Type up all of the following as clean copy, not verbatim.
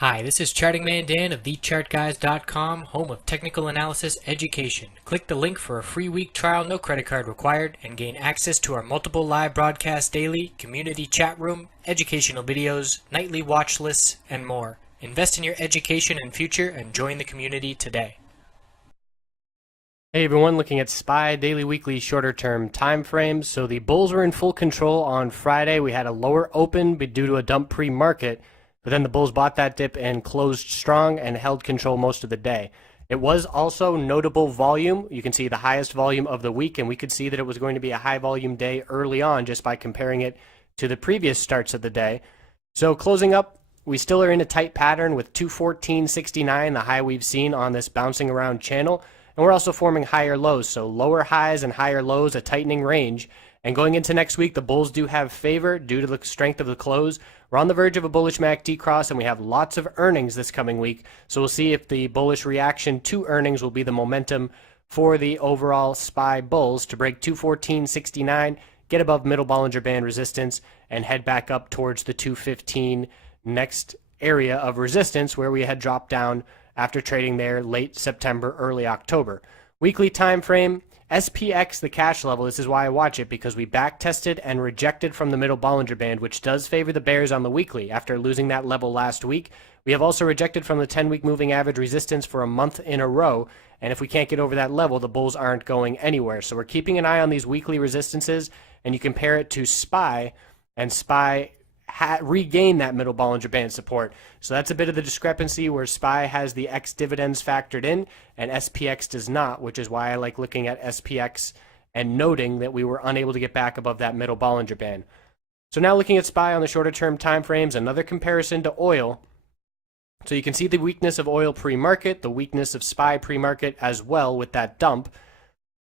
Hi, this is Charting Man Dan of TheChartGuys.com, home of technical analysis education. Click the link for a free week trial, no credit card required, and gain access to our multiple live broadcasts daily, community chat room, educational videos, nightly watch lists, and more. Invest in your education and future and join the community today. Hey everyone, looking at SPY daily, weekly, shorter term time frames. So the bulls were in full control on Friday. We had a lower open due to a dump pre-market, but then the bulls bought that dip and closed strong and held control most of the day. It was also notable volume. You can see the highest volume of the week, and we could see that it was going to be a high volume day early on just by comparing it to the previous starts of the day. So closing up, we still are in a tight pattern with 214.69, the high we've seen on this bouncing around channel. And we're also forming higher lows, so lower highs and higher lows, a tightening range. And going into next week, the bulls do have favor due to the strength of the close. We're on the verge of a bullish MACD cross, and we have lots of earnings this coming week. So we'll see if the bullish reaction to earnings will be the momentum for the overall SPY bulls to break 214.69, get above middle Bollinger Band resistance, and head back up towards the 215 next area of resistance where we had dropped down after trading there late September, early October. Weekly time frame, SPX, the cash level, this is why I watch it, because we back tested and rejected from the middle Bollinger Band, which does favor the bears on the weekly after losing that level last week. We have also rejected from the 10-week moving average resistance for a month in a row, and if we can't get over that level, the bulls aren't going anywhere. So we're keeping an eye on these weekly resistances, and you compare it to SPY, and SPY regain that middle Bollinger Band support. So that's a bit of the discrepancy where SPY has the X dividends factored in and SPX does not, which is why I like looking at SPX and noting that we were unable to get back above that middle Bollinger Band. So now looking at SPY on the shorter term time frames, another comparison to oil. So you can see the weakness of oil pre-market, the weakness of SPY pre-market as well with that dump.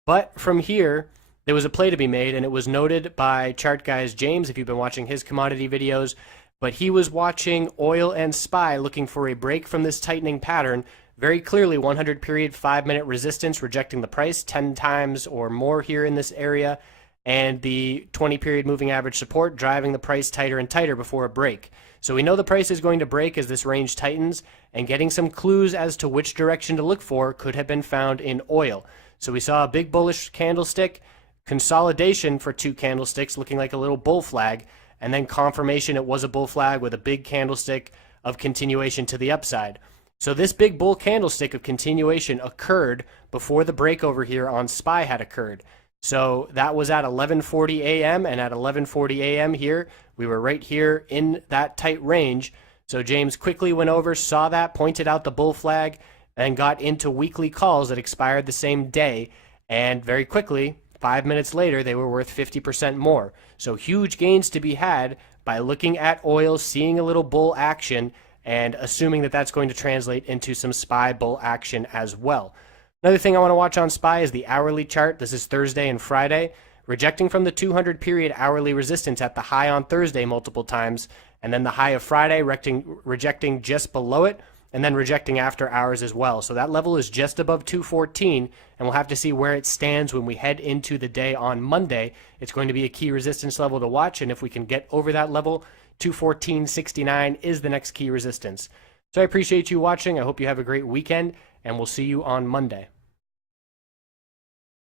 But from here, there was a play to be made, and it was noted by Chart Guys James, if you've been watching his commodity videos, but he was watching oil and SPY looking for a break from this tightening pattern. Very clearly, 100 period 5-minute resistance rejecting the price 10 times or more here in this area, and the 20 period moving average support driving the price tighter and tighter before a break. So we know the price is going to break as this range tightens, and getting some clues as to which direction to look for could have been found in oil. So we saw a big bullish candlestick, consolidation for two candlesticks looking like a little bull flag, and then confirmation it was a bull flag with a big candlestick of continuation to the upside. So this big bull candlestick of continuation occurred before the break over here on SPY had occurred. So that was at 11:40 a.m. and at 11:40 a.m. here, we were right here in that tight range. So James quickly went over, saw that, pointed out the bull flag, and got into weekly calls that expired the same day, and very quickly, 5 minutes later, they were worth 50% more. So huge gains to be had by looking at oil, seeing a little bull action, and assuming that that's going to translate into some SPY bull action as well. Another thing I want to watch on SPY is the hourly chart. This is Thursday and Friday. Rejecting from the 200 period hourly resistance at the high on Thursday multiple times, and then the high of Friday rejecting just below it, and then rejecting after hours as well. So that level is just above 214, and we'll have to see where it stands when we head into the day on Monday. It's going to be a key resistance level to watch, and if we can get over that level, 214.69 is the next key resistance. So I appreciate you watching. I hope you have a great weekend, and we'll see you on Monday.